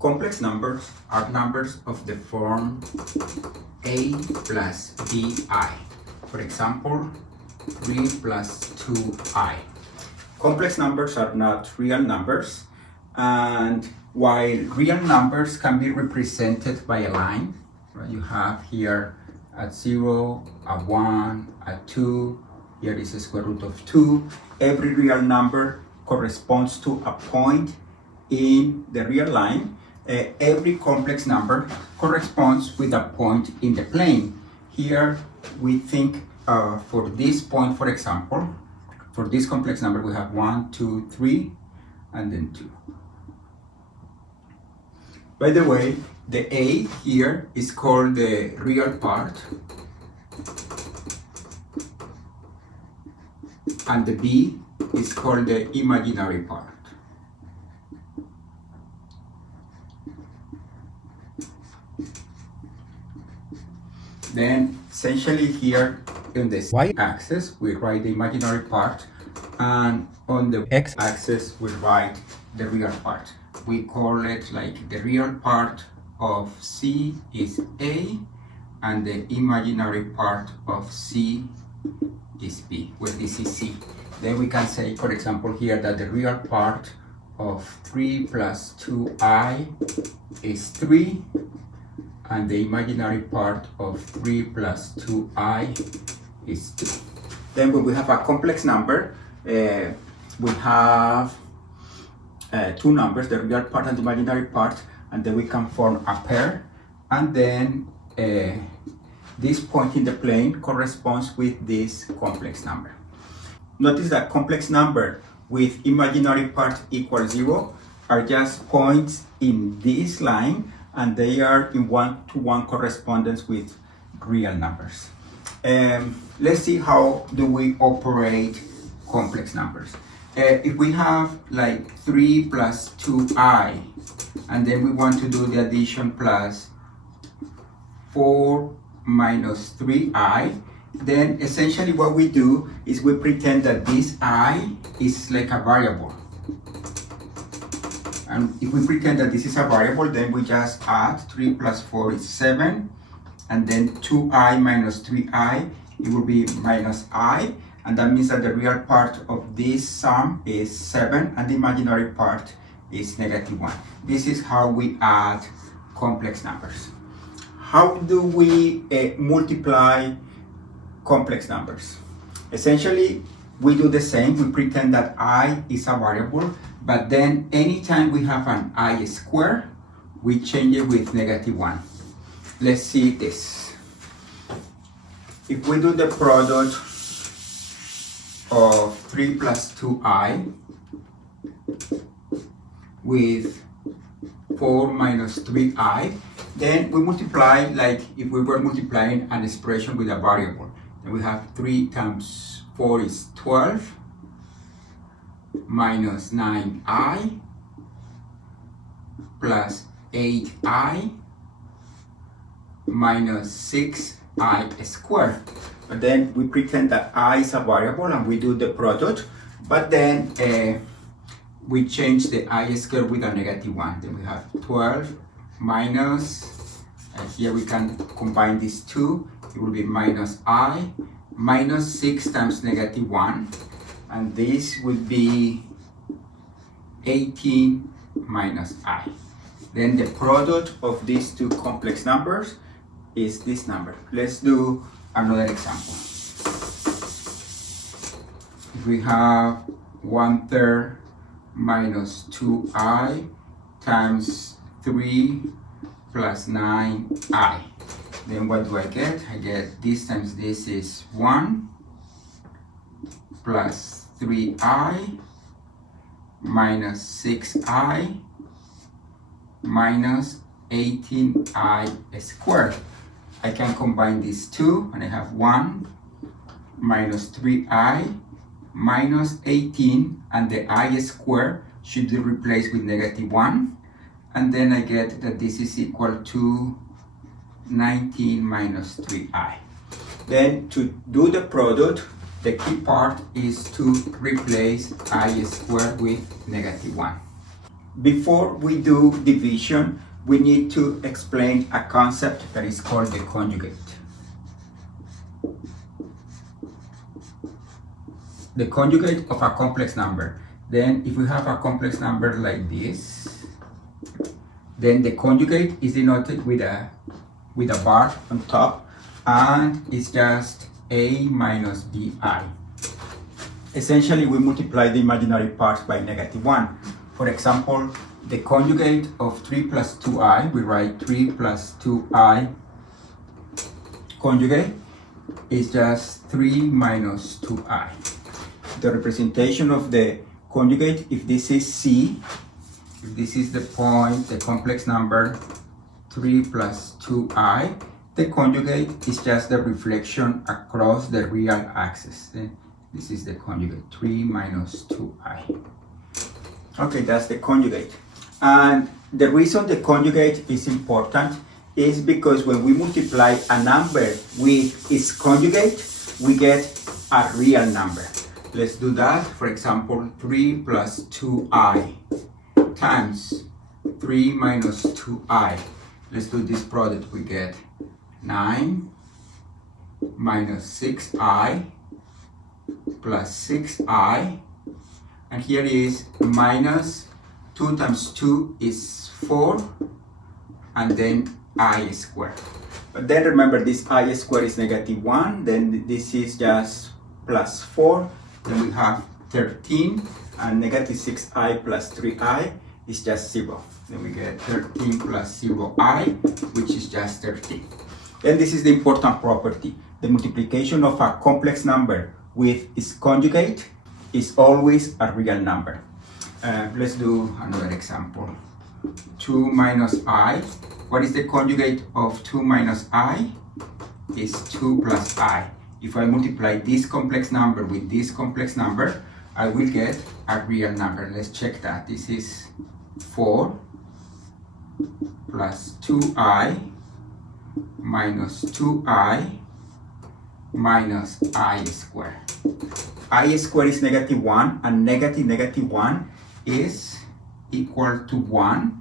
Complex numbers are numbers of the form a plus bi. For example, 3 plus 2i. Complex numbers are not real numbers, and while real numbers can be represented by a line, right? You have here a 0, a 1, a 2, here is the square root of 2. Every real number corresponds to a point in the real line. Every complex number corresponds with a point in the plane. Here we think for this point, for example, for this complex number we have 1, 2, 3, and then 2. By the way, the a here is called the real part, and the b is called the imaginary part. Then essentially here in this y-axis we write the imaginary part, and on the x-axis we write the real part. We call it like the real part of C is A, and the imaginary part of C is B, where this is C. Then we can say, for example, here that the real part of 3 plus 2i is 3, and the imaginary part of 3 plus 2i is 2. Then when we have a complex number, we have two numbers, the real part and the imaginary part, and then we can form a pair, and then this point in the plane corresponds with this complex number. Notice that complex number with imaginary part equals 0 are just points in this line, and they are in one-to-one correspondence with real numbers. Let's see how do we operate complex numbers. If we have like 3 plus 2i, and then we want to do the addition plus 4 minus 3i, then essentially what we do is we pretend that this I is like a variable. And if we pretend that this is a variable, then we just add 3 plus 4 is 7, and then 2i minus 3i, it will be minus I, and that means that the real part of this sum is 7, and the imaginary part is -1. This is how we add complex numbers. How do we multiply complex numbers? Essentially, we do the same. We pretend that I is a variable, but then anytime we have an I square, we change it with -1. Let's see this. If we do the product of 3 plus 2i with 4 minus 3i, then we multiply like if we were multiplying an expression with a variable. Then we have 3 times 4 is 12 minus 9i plus 8i minus 6i squared. But then we pretend that I is a variable and we do the product, but then we change the I squared with a -1. Then we have 12 minus, here we can combine these two, it will be minus I minus 6 times -1, and this will be 18 minus I. Then the product of these two complex numbers is this number. Let's do another example. If we have 1/3 minus 2i times 3 plus 9i, then what do I get? I get this times this is 1 plus 3i minus 6i minus 18i squared. I can combine these two, and I have 1 minus 3i minus 18, and the I squared should be replaced with -1, and then I get that this is equal to 19 minus 3i. Then to do the product, the key part is to replace I squared with -1. Before we do division, we need to explain a concept that is called the conjugate. The conjugate of a complex number. Then if we have a complex number like this, then the conjugate is denoted with a bar on top, and it's just a minus bi. Essentially, we multiply the imaginary parts by -1. For example, the conjugate of 3 plus 2i, we write 3 plus 2i conjugate is just 3 minus 2i. The representation of the conjugate, if this is C, if this is the point, the complex number 3 plus 2i, the conjugate is just the reflection across the real axis. This is the conjugate, 3 minus 2i. Okay, that's the conjugate. And the reason the conjugate is important is because when we multiply a number with its conjugate, we get a real number. Let's do that. For example, 3 plus 2i times 3 minus 2i. Let's do this product. We get 9 minus 6i plus 6i. And here is minus 2 times 2 is 4. And then I squared. But then remember, this I squared is -1. Then this is just plus 4. Then we have 13, and -6i plus 3i is just 0. Then we get 13 plus 0i, which is just 13. Then this is the important property. The multiplication of a complex number with its conjugate is always a real number. Let's do another example. 2 minus I. What is the conjugate of 2 minus I? Is 2 plus I. If I multiply this complex number with this complex number, I will get a real number. Let's check that. This is 4 plus 2i minus 2i minus I squared. I squared is -1, and -1 is equal to 1.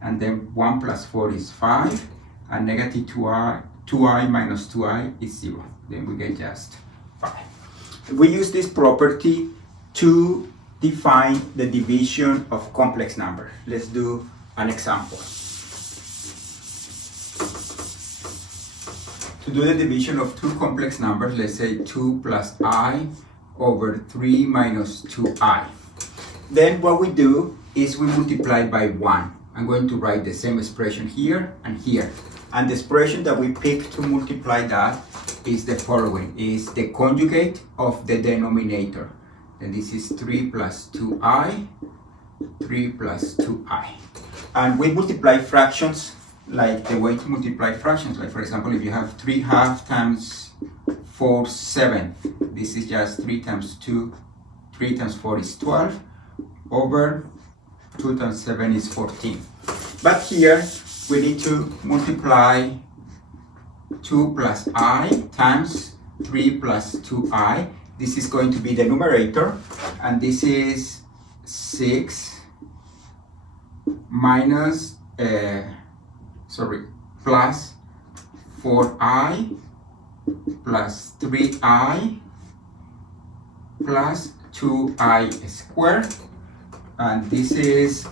And then 1 plus 4 is 5, and -2i minus 2i is 0. Then we get just 5. We use this property to define the division of complex number. Let's do an example. To do the division of two complex numbers, let's say 2 plus I over 3 minus 2i. Then what we do is we multiply by 1. I'm going to write the same expression here and here. And the expression that we pick to multiply that is the following, is the conjugate of the denominator. Then this is 3 plus 2i, 3 plus 2i. And we multiply fractions like the way to multiply fractions. Like for example, if you have 3/2 times 4/7, this is just 3 times 2, 3 times 4 is 12, over 2 times 7 is 14. But here we need to multiply 2 plus I times 3 plus 2i. This is going to be the numerator, and this is 6 minus, plus 4i plus 3i plus 2i squared. And this is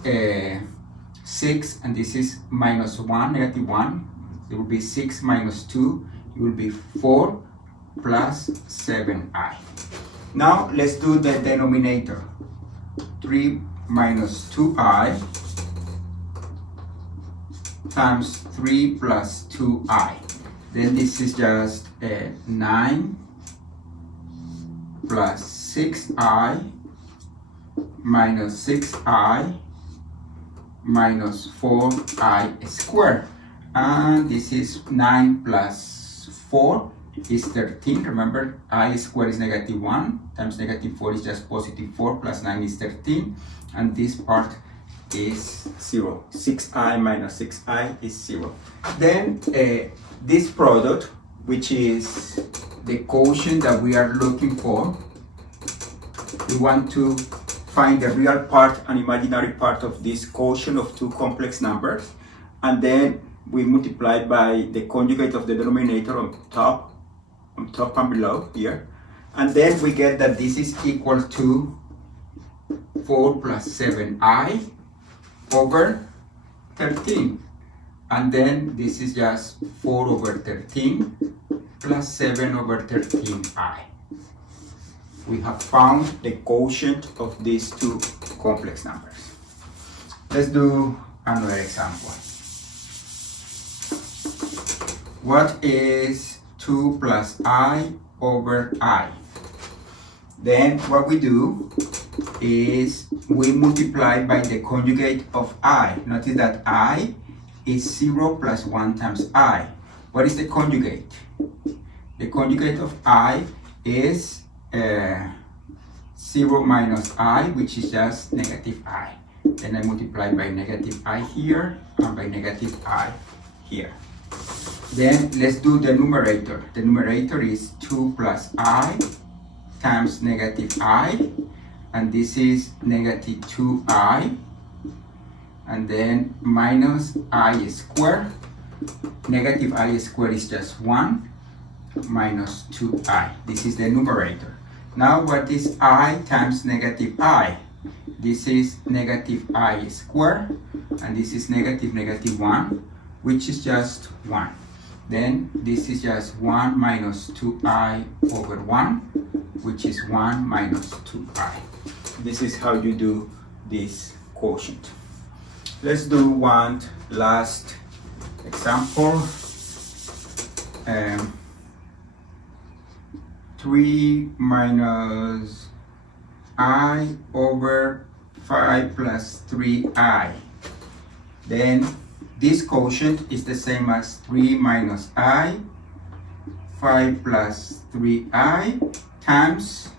6, and this is minus 1, -1. It will be 6 minus 2, it will be 4 plus 7i. Now let's do the denominator. 3 minus 2i times 3 plus 2i. Then this is just 9 plus 6i minus 6i minus 4i squared. And this is 9 plus 4 is 13. Remember, I squared is -1 times -4 is just +4, plus 9 is 13. And this part is 0. 6i minus 6i is 0. Then this product, which is the quotient that we are looking for, we want to find the real part and imaginary part of this quotient of two complex numbers, and then we multiply by the conjugate of the denominator on top and below here, and then we get that this is equal to 4 plus 7i over 13, and then this is just 4 over 13 plus 7 over 13i. We have found the quotient of these two complex numbers. Let's do another example. What is 2 plus I over I? Then what we do is we multiply by the conjugate of I. Notice that I is 0 plus 1 times I. What is the conjugate? The conjugate of I is 0 minus I, which is just negative I. Then I multiply by negative I here and by negative I here. Then let's do the numerator. The numerator is 2 plus I times negative I, and this is negative 2I, and then minus I squared. Negative I squared is just 1 minus 2I. This is the numerator. Now what is I times negative I? This is negative I squared, and this is negative 1, which is just 1. Then this is just 1 minus 2i over 1, which is 1 minus 2i. This is how you do this quotient. Let's do one last example. 3 minus I over 5 plus 3i. Then this quotient is the same as 3 minus I, 5 plus 3i times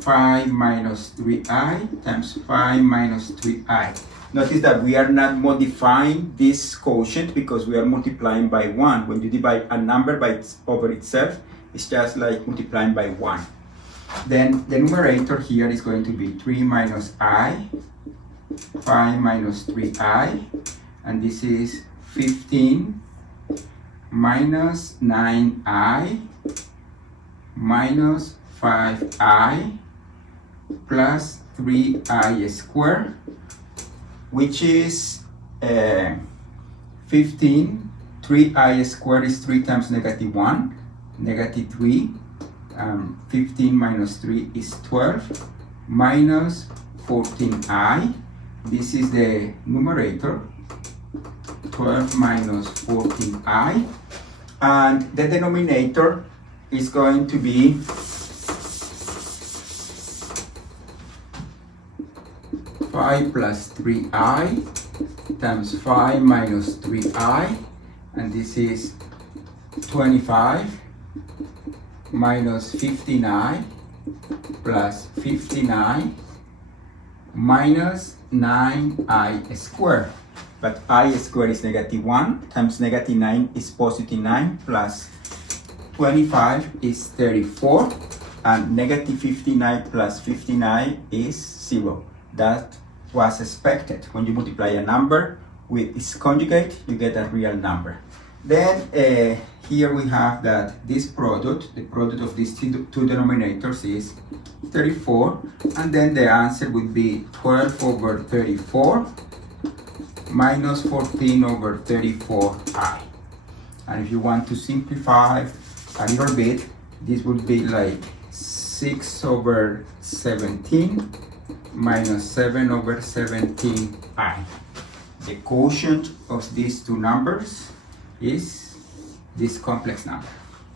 5 minus 3i times 5 minus 3i. Notice that we are not modifying this quotient because we are multiplying by 1. When you divide a number over itself, it's just like multiplying by 1. Then the numerator here is going to be 3 minus I, 5 minus 3i, and this is 15 minus 9i minus 5i plus 3i squared, which is 15. 3i squared is 3 times negative 1, negative 3. 15 minus 3 is 12 minus 14i. This is the numerator, 12 minus 14i, and the denominator is going to be 5 plus 3i times 5 minus 3i, and this is 25 minus 59 plus 59 minus 9i squared. But I squared is negative 1 times negative 9 is positive 9 plus 25 is 34, and negative 59 plus 59 is 0. That was expected. When you multiply a number with its conjugate, you get a real number. Then here we have that this product, the product of these two denominators is 34, and then the answer would be 12 over 34 minus 14 over 34i. And if you want to simplify a little bit, this would be like 6 over 17 minus 7 over 17i. The quotient of these two numbers is this complex number.